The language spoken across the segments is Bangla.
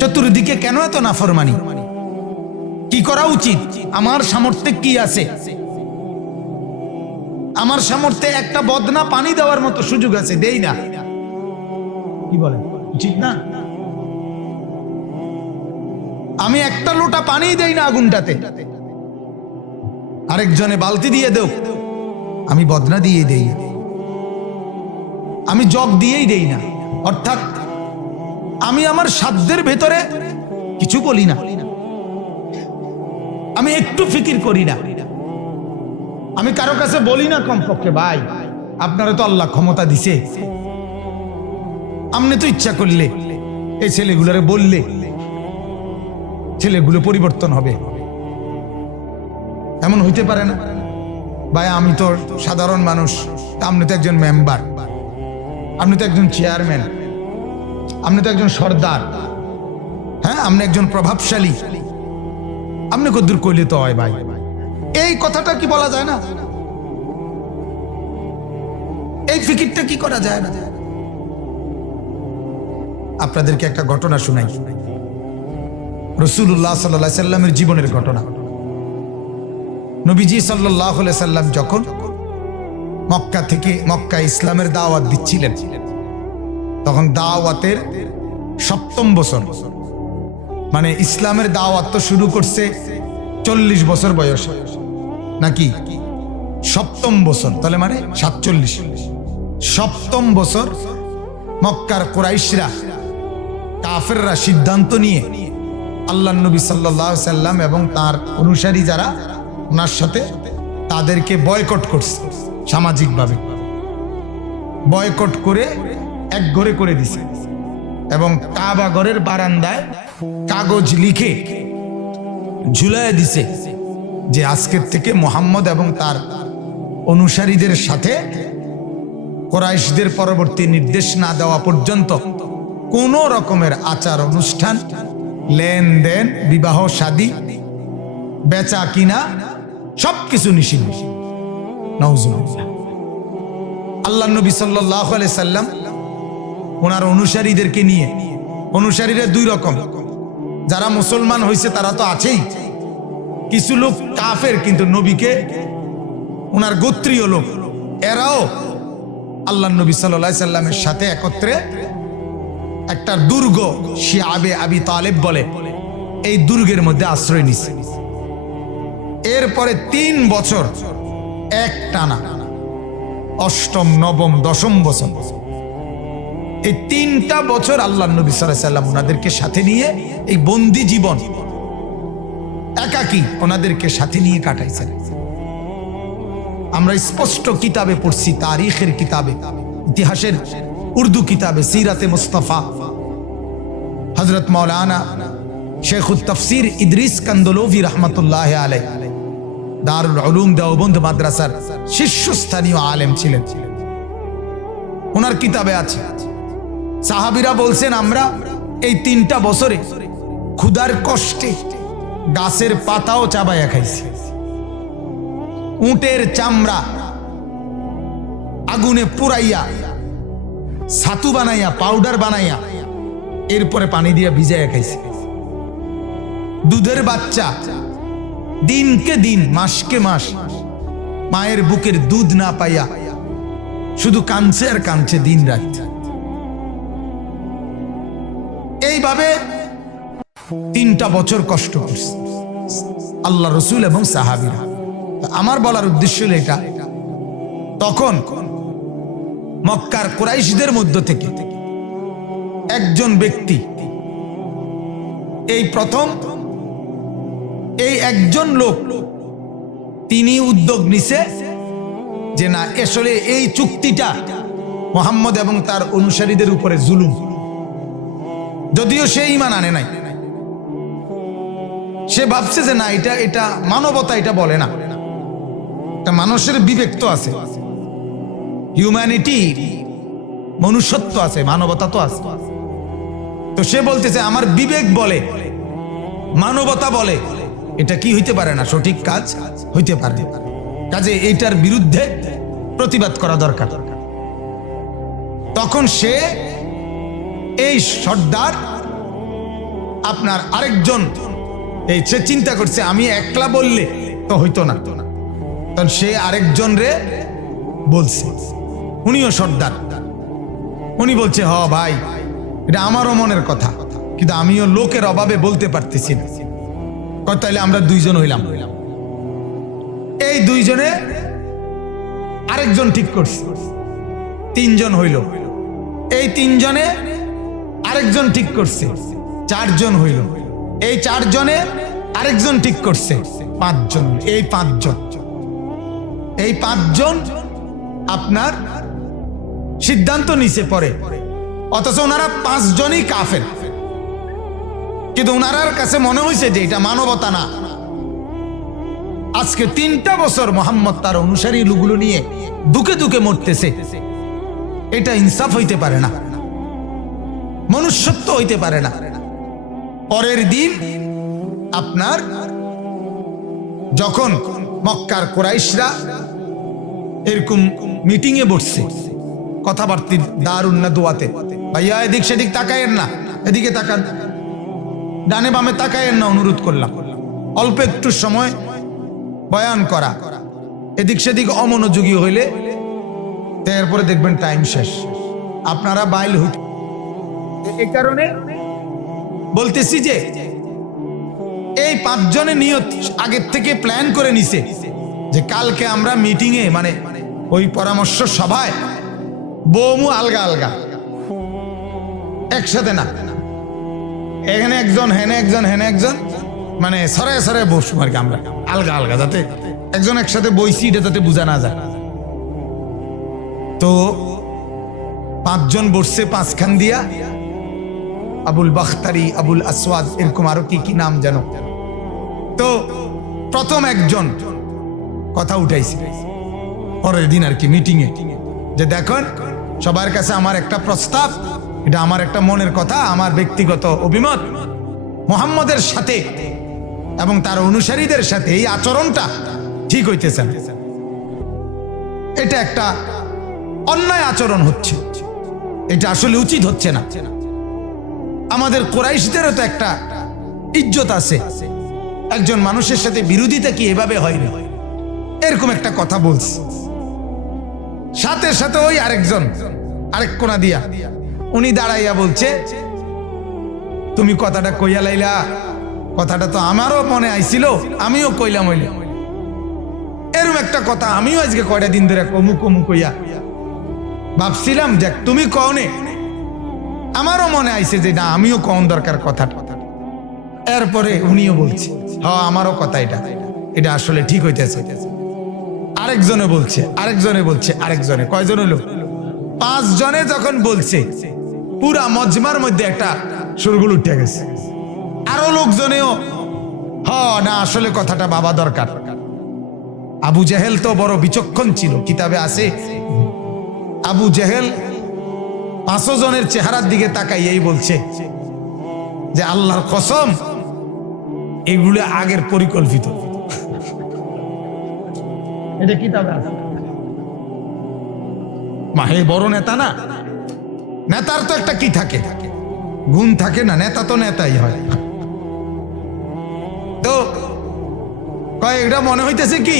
চতুর্দিকে কেন এত নাফরমানি? কি করা উচিত? আমার সামর্থ্যে কি আছে? আমার সামর্থ্যে একটা বদনা পানি দেওয়ার মতো সুযোগ আছে, দেই না। কি বলেন, ঠিক না? আমি একটা লোটা পানি দেই না আগুনটাতে, আরেকজনে বালতি দিয়ে দেও, আমি বদনা দিয়ে দেই, আমি জগ দিয়েই দেই না। অর্থাৎ আমি আমার সাধ্যের ভেতরে কিছু বলি না, আমি একটু ফিকির করি না, আমি কারো কাছে বলি না কমপক্ষে, ভাই আপনারা তো আল্লাহ ক্ষমতা দিছে, আপনি তো ইচ্ছা করলে এই ছেলেগুলোরে বললে ছেলেগুলো পরিবর্তন হবে। এমন হইতে পারে না? ভাই আমি তো সাধারণ মানুষ, আপনি তো একজন মেম্বার, আপনি তো একজন চেয়ারম্যান, আপনি তো একজন সর্দার, হ্যাঁ আপনি একজন প্রভাবশালী, আপনি কদ্দুর কইলে তো হয় ভাই। এই কথাটা কি বলা যায় না? এই ফিকিরটা কি করা যায় না? আপনাদেরকে একটা ঘটনা শুনাই, রাসূলুল্লাহ সাল্লাল্লাহু আলাইহি সাল্লামের জীবনের ঘটনা। নবীজি সাল্লাল্লাহু আলাইহি সাল্লাম যখন মক্কা থেকে মক্কায় ইসলামের দাওয়াত দিচ্ছিলেন, তখন দাওয়াতের ৭ম বছর, মানে ইসলামের দাওয়াত তো শুরু করছে ৪০ বছর বয়সে নাকি? ৭ম বছর, তাহলে মানে ৪৭। ৭ম বছর মক্কার কুরাইশরা, কাফেররা সিদ্ধান্ত নিয়ে আল্লাহর নবী সাল্লাল্লাহু আলাইহি সাল্লাম এবং তার অনুসারী যারা ওনার সাথে, তাদেরকে বয়কট করছে, সামাজিকভাবে বয়কট করে একঘরে করে দিছে এবং কাবা ঘরের বারান্দায় কাগজ লিখে ঝুলায় দিছে যে আজকের থেকে মুহাম্মদ এবং তার অনুসারীদের সাথে কুরাইশদের পরবর্তী নির্দেশ না দেওয়া পর্যন্ত কোন রকমের আচার অনুষ্ঠান, লেনদেন, বিবাহ শাদী, বেচা কিনা সবকিছু নিষিদ্ধ। নাউজুবিল্লাহ। আল্লাহর নবী সাল্লাল্লাহু আলাইহি সাল্লাম ওনার অনুসারীদেরকে নিয়ে, অনুসারীরা দুই রকম, যারা মুসলমান হয়েছে তারা তো আছেই, কিছু লোক কাফের কিন্তু নবীকে, ওনার গোত্রীয় লোক, এরাও আল্লাহর নবী সাল্লাল্লাহু আলাইহি সাল্লামের সাথে একত্রে একটা দুর্গ, শিআবে আবি তালেব বলে, এই দুর্গের মধ্যে আশ্রয় নিছে। এরপরে ৩ বছর এক টানা, ৮ম, ৯ম, ১০ম বছর, এই ৩টা বছর আল্লাহর নবী সাল্লাল্লাহু আলাইহি সাল্লাম ওনাদেরকে সাথে নিয়ে এই বন্দি জীবন, একাকী ওনাদেরকে সাথে নিয়ে কাটাইছেন। আমরা স্পষ্ট কিতাবে পড়ছি, তারিখের কিতাবে, ইতিহাসের উর্দু কিতাবে, সিরাতে মুস্তাফা, হযরত মাওলানা শেখুত তাফসীর ইদ্রিস কান্দলভি রহমাতুল্লাহ আলাইহি দারুল উলুম দেওবন্দ মাদ্রাসার শীর্ষস্থানীয় আলেম ছিলেন। ওনার কিতাবে আছে, সাহাবীরা বলছেন আমরা এই 3টা বছরে ক্ষুধার কষ্টে গাছের পাতাও চাবাইয়া খাইছি, উটের চামড়া আগুনে পুরাইয়া ছাতু বানাইয়া, পাউডার বানাইয়া, এরপরে পানি দিয়া ভিজাইয়া খাইছি। দুধের বাচ্চা দিনকে দিন, মাসকে মাস মায়ের বুকের দুধ না পাইয়া শুধু কাঁদছে আর কাঁদছে দিন রাত। এইভাবে 3টা বছর কষ্ট করছে আল্লাহ রসুল এবং সাহাবীরা। আমার বলার উদ্দেশ্য হলো এটা, তখন মক্কার কুরাইশদের মধ্য থেকে একজন ব্যক্তি, এই প্রথম এই একজন লোক, তিনি উদ্যোগ নিছে যে না, আসলে এই চুক্তিটা মুহাম্মদ এবং তার অনুসারীদের উপরে জুলুম, যদিও সে ঈমান আনে নাই, সে ভাবছে যে না, এটা মানবতা, এটা বলে না, এটা মানুষের বিবেক তো আছে, হিউম্যানিটি, মনুষ্যত্ব আছে, মানবতা তো আছে। তো সে বলতেছে আমার বিবেক বলে, মানবতা বলে এটা কি হইতে পারে না, সঠিক কাজ হইতে পারে, কাজে এইটার বিরুদ্ধে প্রতিবাদ করা দরকার। তখন সে, এই সর্দার আপনার আরেকজন এই সে চিন্তা করছে আমি একলা বললে তো হইতো না, তখন সে আরেকজন রে বলছে, উনিও সর্দার, উনি বলছে হ ভাই এটা আমারও মনের কথা, কিন্তু আমিও লোকের অভাবে বলতে পারতেছি না। তাইলে আমরা দুইজন হইলাম, এই দুইজনে আরেকজন ঠিক করছে, তিনজন হইল, এই তিনজনে আরেকজন ঠিক করছে, চারজন হইল, এই চারজনে আরেকজন ঠিক করছে, পাঁচজন, এই পাঁচজন আপনার সিদ্ধান্ত নিছে পরে, অথচ ওনারা পাঁচজনই কাফের, কিন্তু ওনারার কাছে মনে হয়েছে যে এটা মানবতা না। আজকে 3টা বছর মোহাম্মদ তার অনুসারী লোকগুলো নিয়ে দুঃখে দুঃখে মরতেছে, এটা ইনসাফ হইতে পারে না, মনুষ্যত্ব হইতে পারে না। পরের দিন আপনার যখন মক্কার কুরাইশরা এরকম মিটিং এ বসছে, কথাবার্তা দারুন না দোয়াতে, ভাইয়া এদিক সেদিক তাকায়েন না, এদিকে তাকান, ডানে বামে তাকায়েন না, অনুরোধ করলাম, অল্প একটু সময় বয়ান করা, এদিক সেদিক অমনোযোগী হইলে এরপরে দেখবেন টাইম শেষ, আপনারা বাইল হইতে। এই কারণে বলতেছি যে এই পাঁচজনের নিয়ত আগের থেকে প্ল্যান করে নিছে যে কালকে আমরা মিটিং এ মানে ওই পরামর্শ সভায় বৌমু আলগা আলগা, একসাথে না, এখানে একজন হেনে একজন হেনে একজন, মানে সরায় সরায় বসবো আর কি, আমরা আলগা আলগা, যাতে একজন একসাথে বইছি এটা যাতে বোঝা না যায়। তো পাঁচজন বসছে পাঁচখান দিয়া, আবুল বাখতারি, আবুল আসওয়াদ, এরকম আরো কি কি নাম জানো। তো প্রথম একজন কথা উঠাইছে পরের দিন আর কি মিটিং এ, যে দেখুন সবার কাছে আমার একটা প্রস্তাব, এটা আমার একটা মনের কথা, আমার ব্যক্তিগত অভিমত, মুহাম্মদের সাথে এবং তার অনুসারীদের সাথে এই আচরণটা ঠিক হইতেছে না, এটা একটা অন্যায় আচরণ হচ্ছে, এটা আসলে উচিত হচ্ছে না। আমাদের কুরাইশদেরও তো একটা ইজ্জত আছে, একজন মানুষের সাথে বিরোধিতা কি এভাবে হয় না, এরকম একটা কথা বলছে। সাথে সাথে ওই আরেকজন আরেক কোনা দিয়া উনি দাঁড়াইয়া বলছে, তুমি কথাটা কইয়া লাইলা, কথাটা তো আমারও মনে আইছিল, আমিও কইলাম, হইলে এরকম একটা কথা আমিও আজকে কয়টা দিন ধরে কমু কমু কইয়া ভাবছিলাম, যে তুমি কওনে, আমারও মনে আইছে যে না আমিও কন দরকার কথাটা। এরপরে উনিও বলছে হ্যাঁ আমারও কথা, এটা আসলে ঠিক হইতেছে। আরেকজনে বলছে, আরেকজনে বলছে, আরেকজনে, কয়জন হলো? পাঁচজনে যখন বলছে পুরা মজমার মধ্যে একটা সুরগুল উঠে গেছে। আরো লোকজনেও না আসলে কথাটা ভাবা দরকার। আবু জেহেল তো বড় বিচক্ষণ ছিল, কিতাবে আছে আবু জেহেল 500 জনের চেহারার দিকে তাকাইয়েই বলছে যে আল্লাহর কসম এগুলো আগের পরিকল্পিত। এটা কিতাবে আছে। মাহে বড় নেতা না, নেতার তো একটা কি থাকে, গুণ থাকে না, নেতা তো নেতাই হয়। তো এটা মনে হইতেছে কি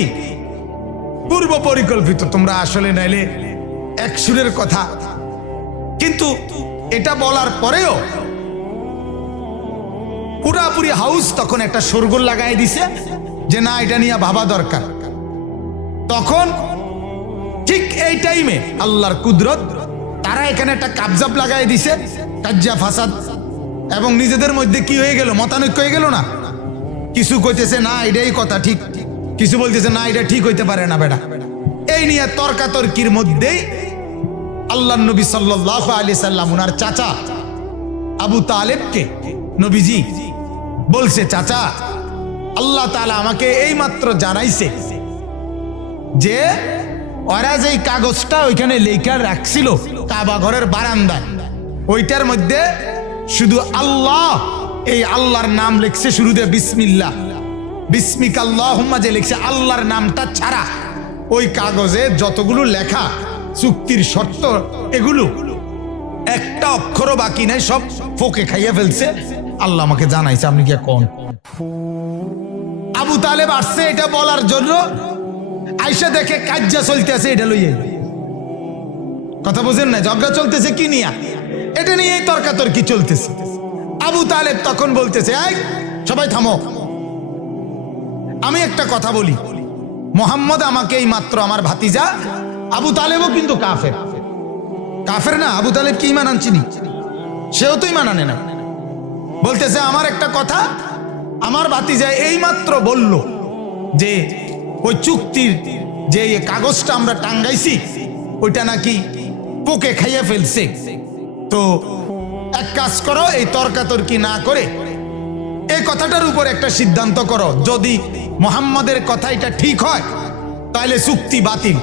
পূর্ব পরিকল্পিত, তোমরা আসলে নাইলে এক সুরের কথা। কিন্তু এটা বলার পরেও পুরাপুরি হাউস তখন একটা শোরগোল লাগাই দিছে যে না এটা নিয়ে ভাবা দরকার। তখন ঠিক এই টাইমে আল্লাহর কুদরত, তারা এখানে একটা কাবজাব লাগাই দিছে, কাজ্জা ফাসাদ, এবং নিজেদের মধ্যে কি হয়ে গেল, মতানৈক্য হয়ে গেল না। কিছু কইতেছে না এটাই কথা ঠিক, কিছু বলতেছে না এটা ঠিক হইতে পারে না বেটা। এই নিয়ে তর্কাতর্কির মধ্যেই আল্লাহর নবী সাল্লাল্লাহু আলাইহি সাল্লাম ওনার চাচা আবু তালেবকে নবীজি বলছে, চাচা আল্লাহ তাআলা আমাকে এই মাত্র জানাইছে যে ওরা যেই কাগজটা ওইখানে লেখা রাখছিল কাবা ঘরের বারান্দায়, ওইটার মধ্যে শুধু আল্লাহ, এই আল্লাহর নাম লিখছে শুরুতে বিসমিল্লাহ, বিসমিকা আল্লাহুম্মা যে লিখছে, আল্লাহর নামটা ছাড়া ওই কাগজে যতগুলো লেখা চুক্তির শর্ত, এগুলো একটা অক্ষরও বাকি নাই, সব ফোকে খাইয়া ফেলছে। আল্লাহ আমাকে জানাইছে, আপনি কি কোন? আবু তালেব আসছে এটা বলার জন্য, আইসা দেখে কাজ্জা চলতেছে, এটা লইয়ে কথা বুঝেন না, ঝগড়া চলতেছে কি নিয়া, এটা নিয়েই তর্কাতর্কি চলতেছে। আবু তালেব তখন বলতেছে, এই সবাই থামো, আমি একটা কথা বলি, মোহাম্মদ আমাকে এই মাত্র আমার ভাতিজা, আবু তালেবও কিন্তু কাফের, কাফের না, আবু তালেব কি ইমান আনছিনি, সেও তো ইমান আনে না। বলতেছে আমার একটা কথা, আমার ভাতিজা এই মাত্র বলল যে ওই চুক্তির যে কাগজটা আমরা টাঙ্গাইছি ওইটা নাকি পোকে খাইয়ে ফেলছে, তো এক কাজ করো, এই তর্কাতর্কি না করে এই কথাটার উপর একটা সিদ্ধান্ত করো, যদি মোহাম্মদের কথা এটা ঠিক হয় তাহলে চুক্তি বাতিল,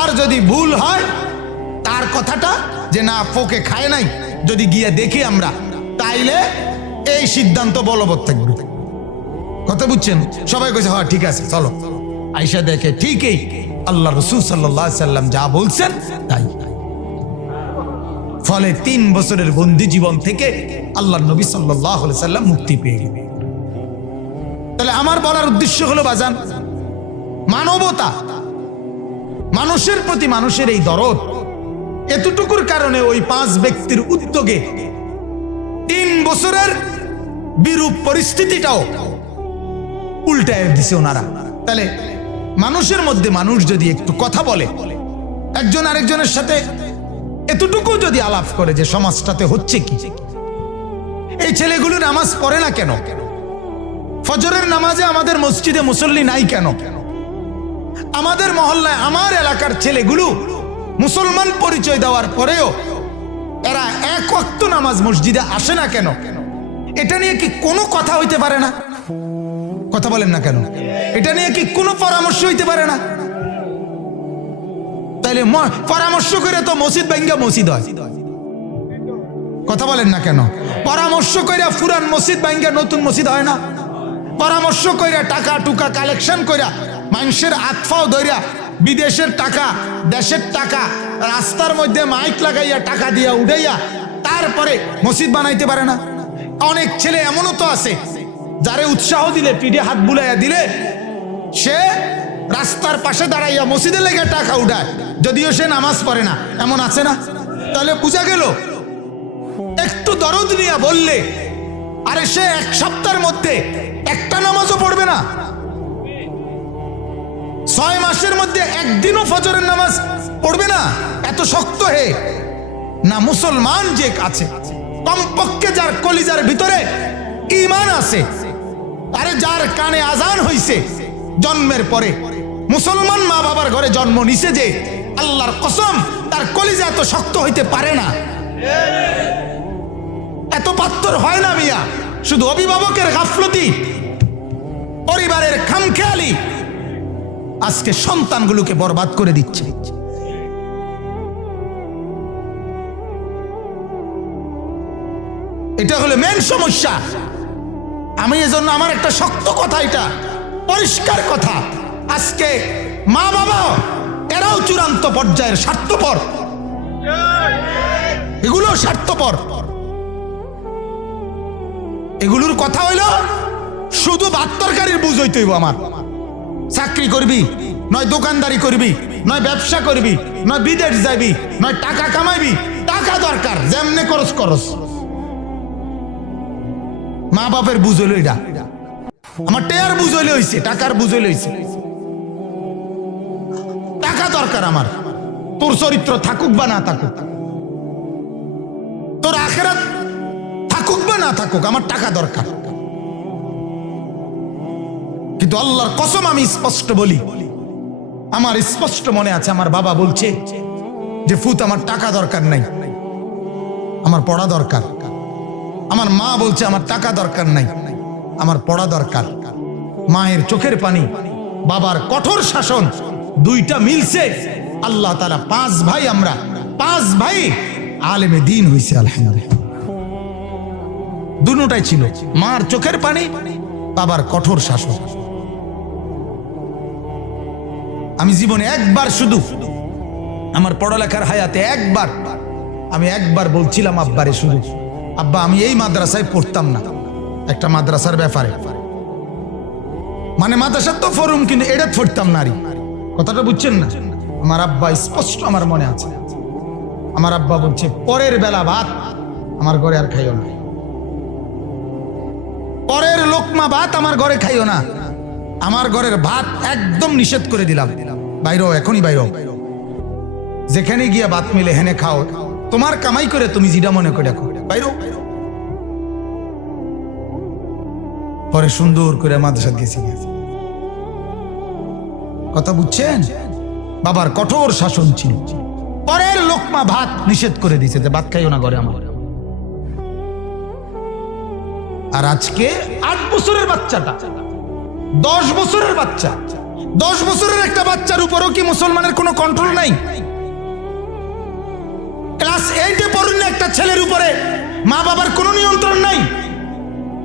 আর যদি ভুল হয় তার কথাটা যে না পোকে খায় নাই যদি গিয়ে দেখি আমরা, তাইলে এই সিদ্ধান্ত বলবৎ থাকবে। কথা বুঝছেন? সবাই কইছে হ্যাঁ ঠিক আছে চলো। আয়েশা দেখে ঠিকই আল্লাহ রাসূল সাল্লাল্লাহু আলাইহি সাল্লাম যা বলছেন তাই। ফলে 3 বছরের বন্দি জীবন থেকে আল্লাহ নবী সাল্লাল্লাহু আলাইহি সাল্লাম মুক্তি পেয়ে গেলেন। তাহলে আমার বলার উদ্দেশ্য হলো বাজান, মানবতা, মানুষের প্রতি মানুষের এই দরদ, এতটুকুর কারণে ওই 5 ব্যক্তির উদ্যোগে 3 বছরের বিরূপ পরিস্থিতিটাও উল্টায় দিছে ওনারা। তাহলে মানুষের মধ্যে মানুষ যদি একটু কথা বলে, একজন আরেকজনের সাথে এতটুকু যদি আলাপ করে যে সমাজটাতে হচ্ছে কি, এই ছেলেগুলো নামাজ পড়ে না কেন, ফজরের নামাজে আমাদের মসজিদে মুসল্লি নাই কেন, আমাদের মহল্লায় আমার এলাকার ছেলেগুলো মুসলমান পরিচয় দেওয়ার পরেও এরা 1 ওয়াক্ত নামাজ মসজিদে আসে না কেন, এটা নিয়ে কি কোনো কথা হইতে পারে না? কথা বলেন না কেন? এটা নিয়ে কি কোনো পরামর্শ হইতে পারে না? তাইলে পরামর্শ করে তো মসজিদ ভাঙ্গা মসজিদ হয়। কথা বলেন না কেন? পরামর্শ করে পুরান মসজিদ ভাঙ্গা নতুন মসজিদ হয় না? পরামর্শ করে টাকা টুকা কালেকশন করে মানুষের আতফাও ধরিয়া বিদেশের টাকা দেশের টাকা রাস্তার মধ্যে মাইক লাগাইয়া টাকা দিয়া উড়াইয়া তারপরে মসজিদ বানাইতে পারে না? অনেক ছেলে এমনও তো আছে যারে উৎসাহ দিলে, পিঠে হাত বুলাইয়া দিলে, সে রাস্তার পাশে দাঁড়াইয়া মসজিদে লেগে টাকা উঠায়, যদিও সে নামাজ পড়ে না, এমন আছে না? তাহলে বুঝা গেল একটু দরদ নিয়ে বললে, আরে সে 1 সপ্তাহের মধ্যে একটা নামাজও পড়বে না, 6 মাসের মধ্যে একদিনও ফজরের নামাজ পড়বে না, এত শক্ত হে না? মুসলমান যে আছে, কমপক্ষে যার কলিজার ভিতরে ঈমান আছে, আরে যার কানে আজান হইছে জন্মের পরে, মুসলমান মা বাবার ঘরে জন্ম নিছে, যে আল্লাহর কসম তার কলিজা এত শক্ত হইতে পারে না, এত পাত্তর হয় না মিয়া। শুধু অভিভাবকের গাফলতি, পরিবারের খামখেয়ালি আজকে সন্তানগুলোকে বরবাদ করে দিচ্ছে। এটা হলো মেন সমস্যা। আমি এজন্য আমার একটা শক্ত কথা, এটা পরিষ্কার কথা, আজকে মা বাবা এরাও চূড়ান্ত পর্যায়ের স্বার্থপর, এগুলো স্বার্থপর। এগুলোর কথা হইল শুধু ভাত তরকারির বুঝ হইতে হইব। আমার চাকরি করবি, নয় দোকানদারি করবি, নয় ব্যবসা করবি, নয় বিদেশ যাবি, নয় টাকা কামাইবি, টাকা দরকার, যেমনে করস করস। মা বাপের বুঝ হইল এটা, আমার টেয়ার বুঝ হইলে হইছে, টাকার বুঝ হইলে হইছে, টাকা দরকার আমার। তোর চরিত্র থাকুক বা না থাকুক, তোর আখিরাত থাকুক বা না থাকুক, আমার টাকা দরকার। কিন্তু আল্লাহর কসম আমি স্পষ্ট বলি, আমার স্পষ্ট মনে আছে আমার বাবা বলছে যে ফুত আমার টাকা দরকার নাই, আমার পড়া দরকার। আমার মা বলছে আমার টাকা দরকার নাই, আমার পড়া দরকার। মায়ের চোখের পানি, বাবার কঠোর শাসন, দুইটা মিলছে, আল্লাহ তাআলা 5 ভাই, আমরা 5 ভাই আলেমে দ্বীন হইছে আলহামদুলিল্লাহ। দুটোটাই ছিল, মার চোখের পানি, বাবার কঠোর শাসন। আমি জীবনে একবার, শুধু আমার পড়ালেখার হায়াতে একবার, আমি একবার বলছিলাম আব্বারে, শুধু আব্বা আমি এই মাদ্রাসায় পড়তাম না, একটা মাদ্রাসার ব্যাপারে, মানে মাদ্রাসার তো ফরুম কিন্তু এটা পড়তাম না। কথাটা বুঝছেন না? আমার আব্বা স্পষ্ট আমার মনে আছে, আমার আব্বা বলছে পরের বেলা ভাত আমার ঘরে আর খাইও না, পরের লোকমা ভাত আমার ঘরে খাইও না, আমার ঘরের ভাত একদম নিষেধ করে দিলাম, বাইরো এখনই বাইরো, যেখানে গিয়া ভাত মিলে হেনে খাও, তোমার কামাই করে তুমি যেটা মনে করে রাখো, বাইরো। পরে সুন্দর করে মাদ্রাসা গেছি। কথা বুঝছেন? বাবার কঠোর শাসন ছিল, পরের লোকমা ভাত নিষেধ করে দিয়েছে যে ভাত খাইও না ঘরে আমার। আর আজকে 8 বছরের বাচ্চাটা, 10 বছরের বাচ্চা, 10 বছরের একটা বাচ্চার উপরও কি মুসলমানের কোনো কন্ট্রোল নাই? ক্লাস 8-এ পড়ুন একটা ছেলের উপরে মা বাবার কোনো নিয়ন্ত্রণ নাই।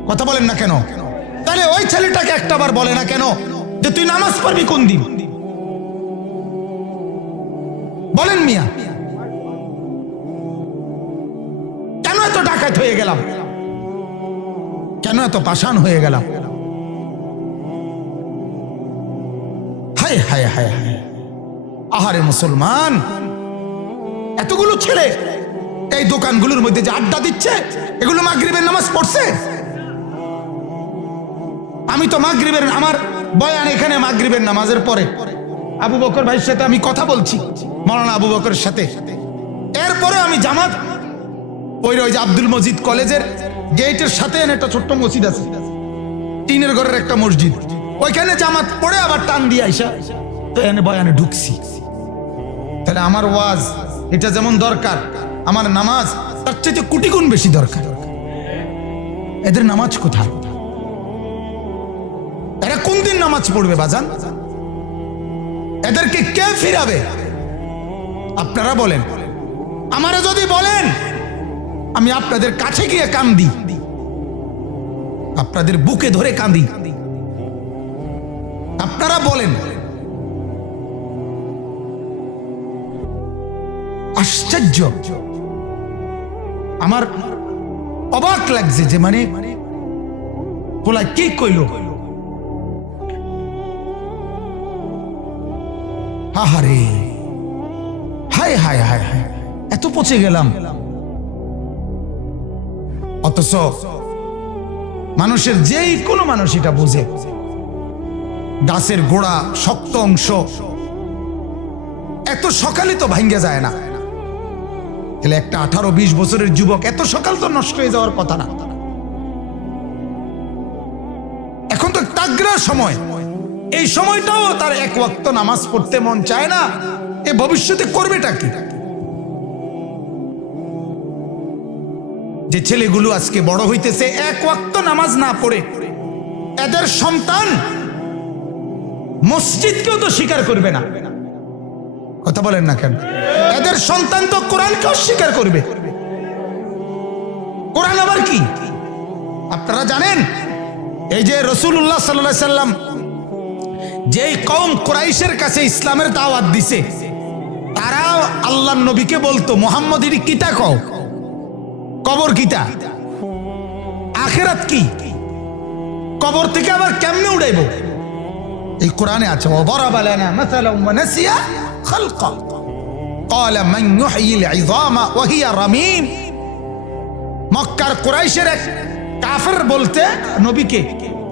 কথা বলেন না কেন? তাহলে ওই ছেলেটাকে একটাবার বলে না কেন যে তুই নামাজ পড়বি কোন দিন? বলেন মিয়া, কেন এত ডাকাত হয়ে গেলাম, কেন এত পাষাণ হয়ে গেলাম? হায় হায় হায় হায়, আহারে মুসলমান, এতগুলো ছেলে এই দোকানগুলোর মধ্যে যে আড্ডা দিচ্ছে, এগুলো মাগরিবের নামাজ পড়ছে? আমি তো মাগরিবের, আমার বয়ান এখানে মাগরিবের নামাজের পরে আবু বকর ভাইয়ের সাথে আমি কথা বলছি, মাওলানা আবু বকরের সাথে। এরপরে আমি জামাত ওই যে আব্দুল মজিদ কলেজের গেটের সাথে একটা ছোট্ট মসজিদ আছে, টিনের ঘরের একটা মসজিদ, ওইখানে জামাত পড়ে আবার টান দিয়ে আইসা তো এনে বয়ানে ঢুকছি। তাহলে আমার ওয়াজ এটা যেমন দরকার, আমার নামাজ তার চেয়ে কোটি গুণ বেশি দরকার। এদের নামাজ কোথায়? এরা কোন দিন নামাজ পড়বে বাজান? এদেরকে কে ফিরাবে? আপনারা বলেন। আমারা যদি বলেন আমি আপনাদের কাছে গিয়ে কান্দি, আপনাদের বুকে ধরে কাঁদি। আপনারা বলেন। আশ্চর্য, আমার অবাক লাগছে যে মানে বলা কি কইল। আহারে, হায় হায় হায় হায়, এত পচে গেলাম। অথচ মানুষের যেই কোনো মানুষ এটা বুঝে, গাছের গোড়া শক্ত অংশ এত সকালে তো ভাঙ্গে যায় না। তাহলে একটা 18-20 বছরের যুবক এত সকাল তো নষ্ট হয়ে যাওয়ার কথা না। এখন তো তাগড়া সময়, এই সময়টাও তার এক ওয়াক্ত নামাজ পড়তে মন চায় না। এ ভবিষ্যতে করবেটা কি? যে ছেলেগুলো আজকে বড় হইতেছে এক ওয়াক্ত নামাজ না পড়ে, এদের সন্তান মসজিদকেও তো স্বীকার করবে না। কথা বলেন না কেন? এদের সন্তান তো কোরআনকেও স্বীকার করবে। কোরআন আবার কি আপনারা জানেন? এই যে রাসূলুল্লাহ সাল্লাল্লাহু আলাইহি সাল্লাম যেই কওম কুরাইশের কাছে ইসলামের দাওয়াত দিছে, তারা আল্লাহর নবীকে বলতো মুহাম্মদের কিতা কও, কবর কিতা, আখিরাত কি, কবর থেকে আবার কেমনে উড়াইবো? এই কোরআনে আছে, ওয়াদারাবা লানা মাসালান ওয়া নাসিয়া খালকা ক্বালা মান ইউহয়িল ইযামা ওয়া হিয়া রামীম। মক্কার কুরাইশের এক কাফের বলতে নবীকে,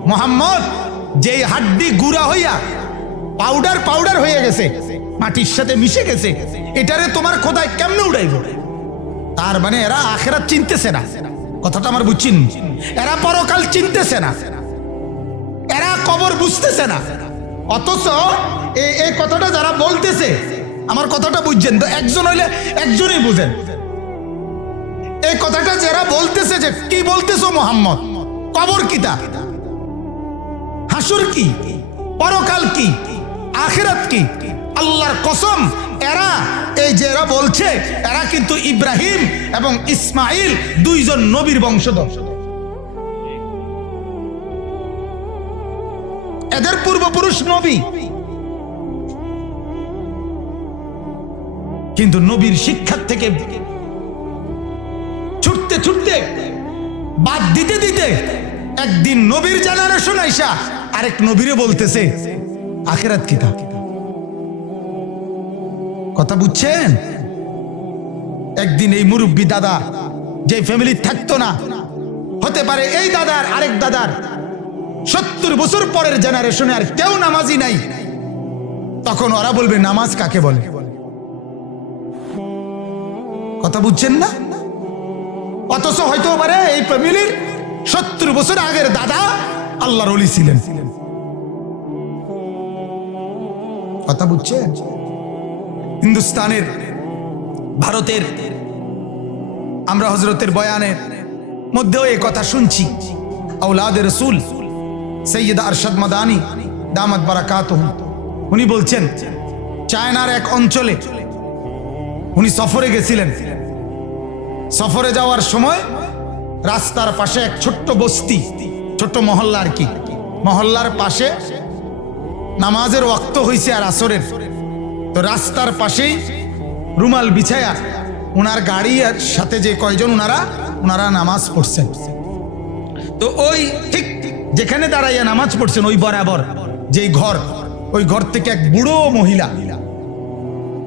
মুহাম্মদ যেই হাড্ডি গুঁড়া হইয়া পাউডার পাউডার হয়ে গেছে, মাটির সাথে মিশে গেছে, এটারে তোমার খোদায় কেমনে উড়াইবো? তার মানে এরা আখিরাত চিনতেছে না। কথাটা আমার বুঝছেন? এরা পরকাল চিনতেছে না, এরা কবর বুঝতেছে না। অথচ এই কথাটা যারা বলতেছে, আমার কথাটা বুঝছেন তো? একজন হইলে একজনই বুঝেন। এই কথাটা যারা বলতেছে, যে কি বলতেছো মুহাম্মদ, কবর কিতা, হাসুর কি, পরকাল কি, আখিরাত কি, আল্লাহর কসম এরা এই যে এরা বলছে, এরা কিন্তু ইব্রাহিম এবং ইসমাইল দুইজন নবীর বংশধর। এদের পূর্বপুরুষ নবী, কিন্তু নবীর শিক্ষা থেকে ছুটতে ছুটতে বাদ দিতে দিতে একদিন নবীর জেনারেশন আইসা আরেক নবীরে বলতেছে আখিরাত কিতা। কথা বুঝছেন? একদিন এই মুরব্বী দাদা যে ফ্যামিলি থাকতো না, হতে পারে এই দাদার আরেক দাদার 70 বছর পরের জেনারেশনে আর কেউ নামাজি নাই, তখন ওরা বলবে নামাজ কাকে বলে। কথা বুঝছেন না? অথচ হয়তো পারে এই ফ্যামিলির 70 বছর আগের দাদা আল্লাহর ওলি ছিলেন। কথা বুঝছেন? হিন্দুস্তানের, ভারতের, আমরা হযরতের বয়ানের মধ্যেও এই কথা শুনছি। আওলাদে রসুল সৈয়দ আরশাদ মাদানী দামাত বারাকাতুহু উনি বলছেন, চায়নার এক অঞ্চলে উনি সফরে গেছিলেন। সফরে যাওয়ার সময় রাস্তার পাশে এক ছোট্ট বস্তি, ছোট্ট মহল্লা আর কি, মহল্লার পাশে নামাজের ওয়াক্ত হয়েছে আর আসরের। তো রাস্তার পাশেই রুমাল বিছায়া ওনার গাড়ির সাথে যে কয়জন ওনারা নামাজ পড়ছেন। তো ওই ঠিক যেখানে দাঁড়াইয়া নামাজ পড়ছেন ওই বরাবর যেই ঘর, ওই ঘর থেকে এক বুড়ো মহিলা,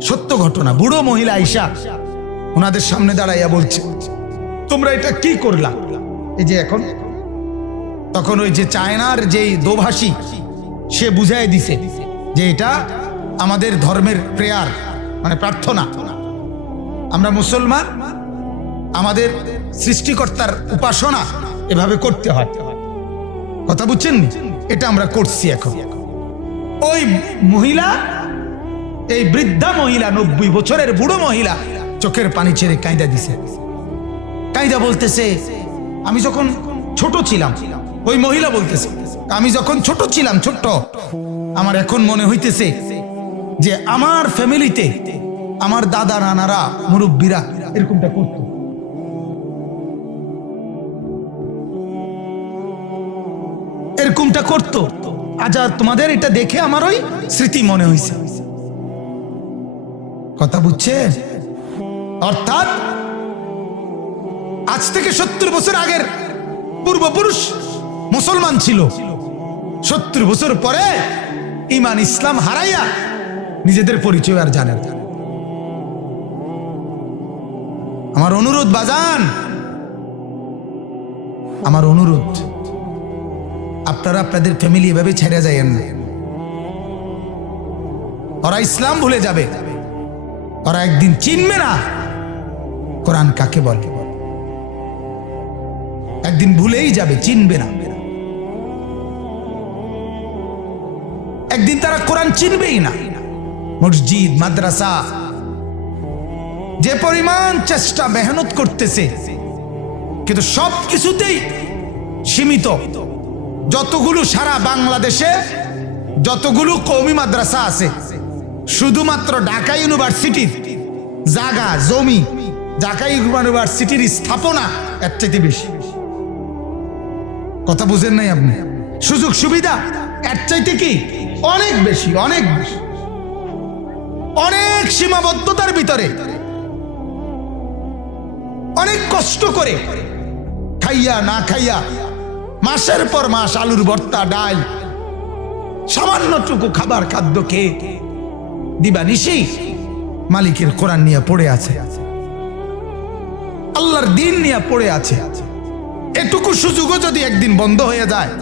সত্য ঘটনা, বুড়ো মহিলা আইসা ওনাদের সামনে দাঁড়াইয়া বলছে, তোমরা এটা কি করলা? এই যে এখন, তখন ওই যে চায়নার যেই দোভাষী সে বুঝাই দিছে যে এটা আমাদের ধর্মের প্রেয়ার, মানে প্রার্থনা। আমরা মুসলমান, আমাদের সৃষ্টিকর্তার উপাসনা এভাবে করতে হয়। কথা বুঝছেন? এটা আমরা করছি এখন। ওই মহিলা, এই বৃদ্ধা মহিলা, 90 বছরের বুড়ো মহিলা চোখের পানি ছেড়ে কাঁদা দিছে। কাঁদা বলতেছে, আমি যখন ছোট ছিলাম, ওই মহিলা বলতেছে, আমি যখন ছোট ছিলাম, ছোট্ট, আমার এখন মনে হইতেছে যে আমার ফ্যামিলিতে আমার দাদা নানারা মুরব্বীরা এরকমটা করত। এরকমটা করত। আচ্ছা, তোমাদের এটা দেখে আমার ওই স্মৃতি মনে হয়েছে। কথা বুঝছে? অর্থাৎ আজ থেকে 70 বছর আগের পূর্বপুরুষ মুসলমান ছিল, 70 বছর পরে ঈমান ইসলাম হারাইয়া নিজেদের পরিচয় আর জানে না। আমার অনুরোধ বাজান, আমার অনুরোধ, আপনারা আপনাদের ফ্যামিলি এভাবে ছেড়ে যায়েন না। ওরা ইসলাম ভুলে যাবে, ওরা একদিন চিনবে না কোরআন কাকে বলে, একদিন ভুলেই যাবে, চিনবে না। একদিন তারা কোরআন চিনবেই না। মসজিদ, মাদ্রাসা যে পরিমাণ চেষ্টা মেহনত করতেছে, কিন্তু সব কিছুতেই সীমিত। যতগুলো সারা বাংলাদেশে যতগুলো কওমি মাদ্রাসা আছে, শুধুমাত্র ঢাকা ইউনিভার্সিটির জায়গা জমি, ঢাকা ইউনিভার্সিটির স্থাপনা এর চাইতে বেশি। কথা বুঝেন নাই আপনি? সুযোগ সুবিধা এর চাইতে কি অনেক বেশি, অনেক বেশি। অনেক সীমাবদ্ধতার ভিতরে অনেক কষ্ট করে খাইয়া না খাইয়া মাসের পর মাস আলুর ভর্তা, ডাল, সামান্যটুকু খাবার খাদ্য খেয়ে দিবানিশি মালিকের কোরআন নিয়ে পড়ে আছে, আল্লাহর দ্বীন নিয়ে পড়ে আছে। এটুকু সুযোগও যদি একদিন বন্ধ হয়ে যায়,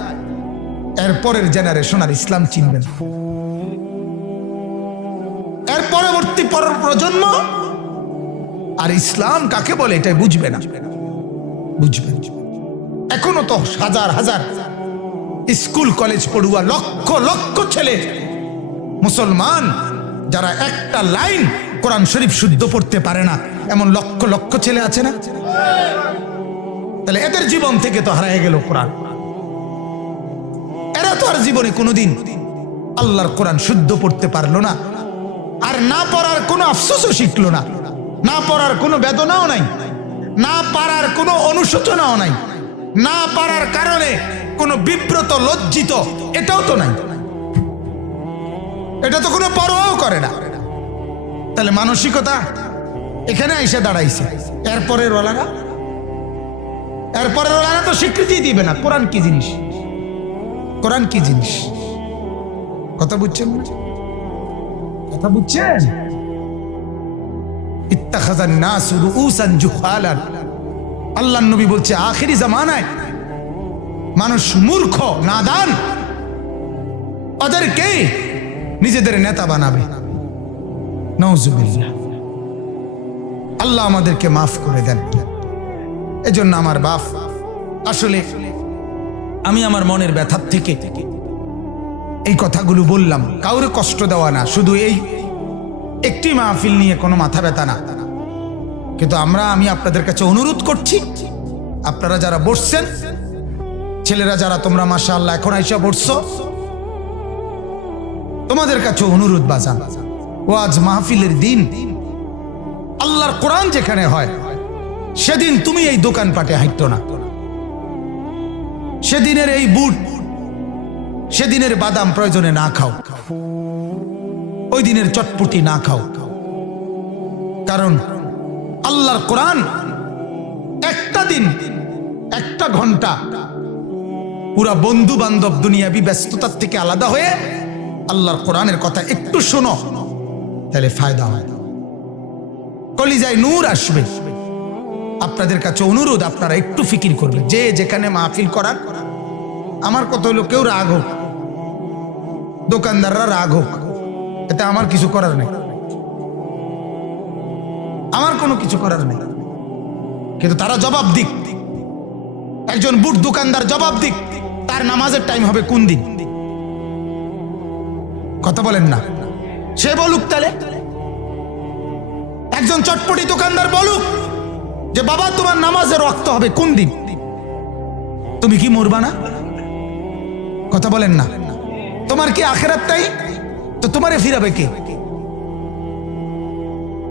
এর পরের জেনারেশন আর ইসলাম চিনবে না। এর পরবর্তী প্রজন্ম আর ইসলাম কাকে বলে এটাই বুঝবে না, বুঝবে। এখনো তো হাজার হাজার স্কুল কলেজ পড়ুয়া, লক্ষ লক্ষ ছেলে মুসলমান যারা একটা লাইন কোরআন শরীফ শুদ্ধ পড়তে পারে না, এমন লক্ষ লক্ষ ছেলে আছে না? তাহলে এদের জীবন থেকে তো হারিয়ে গেল কোরআন। এরা তো আর জীবনে কোনোদিন আল্লাহর কোরআন শুদ্ধ পড়তে পারলো না, আর না পড়ার কোনো আফসোসও শিখলো না, না পড়ার কোনো বেদনাও নাই, না পারার কোনো অনুশোচনাও নাই, না পারার কারণে কোনো বিব্রত লজ্জিত এটাও তো নাই। এটা তো কোনো পরোয়াও করে না। তাহলে মানসিকতা এখানে এসে দাঁড়াইছে। এরপরের ওয়ালারা এরপরে ওরা তো স্বীকৃতি দিবে না। কোরআন কি জিনিস, কোরআন কি জিনিস, কথা বুঝছেন না? কথা বুঝছেন? ইত্তাখাযান নাসু রুউসান জুহালান, আল্লাহর নবী বলছে আখিরি জামানায় মানুষ মূর্খ নাদান, ওদেরকে নিজেদের নেতা বানাবে। নাউজুবিল্লাহ। আল্লাহ আমাদেরকে মাফ করে দেন। এজন্য আমার বাপ, আসলে আমি আমার মনের ব্যথার থেকে এই কথাগুলো বললাম, কাউরে কষ্ট দেওয়া না, শুধু এই একটি মাহফিল নিয়ে কোনো মাথা ব্যথা না। কিন্তু আমি আপনাদের কাছে অনুরোধ করছি, আপনারা যারা বসছেন, ছেলেরা যারা তোমরা মাশাআল্লাহ এখন আইসা বসছো, তোমাদের কাছে অনুরোধ বাজান, ওয়াজ মাহফিলের দিন আল্লাহর কোরআন যেখানে হয় সেদিন তুমি এই দোকানপাটে হাঁটতো না, সেদিনের এই বুট, সেদিনের বাদাম প্রয়োজনে না খাও, ওই দিনের চটপটি না খাও। কারণ আল্লাহর কোরআন একটা দিন, একটা ঘন্টা পুরা বন্ধু বান্ধব দুনিয়াবি ব্যস্ততার থেকে আলাদা হয়ে আল্লাহর কোরআনের কথা একটু শোনো, তাহলে ফায়দা হয়, কলিজায় নূর আসবে। আপনাদের কাছে অনুরোধ, আপনারা একটু ফিকির করবেন, যে যেখানে মাহফিল করার, আমার কথা হলো কেউ রাগ হোক, দোকানদাররা রাগ হোক, এতে আমার কিছু করার নেই, আমার কোনো কিছু করার নেই। কিন্তু তারা জবাব দিক, একজন বুট দোকানদার জবাব দিক, তার নামাজের টাইম হবে কোন দিন, কথা বলেন না? সে বলুক তাহলে। একজন চটপটি দোকানদার বলুক যে বাবা তোমার নামাজের ওয়াক্ত হবে কোন দিন। তুমি কি মরবা না? কথা বলেন না? তোমার কি আখিরাত তাই? তো তোমারে ফিরাবে কে?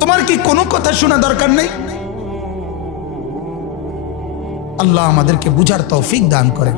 তোমার কি কোনো কথা শোনা দরকার নেই? আল্লাহ আমাদেরকে বুঝার তৌফিক দান করেন।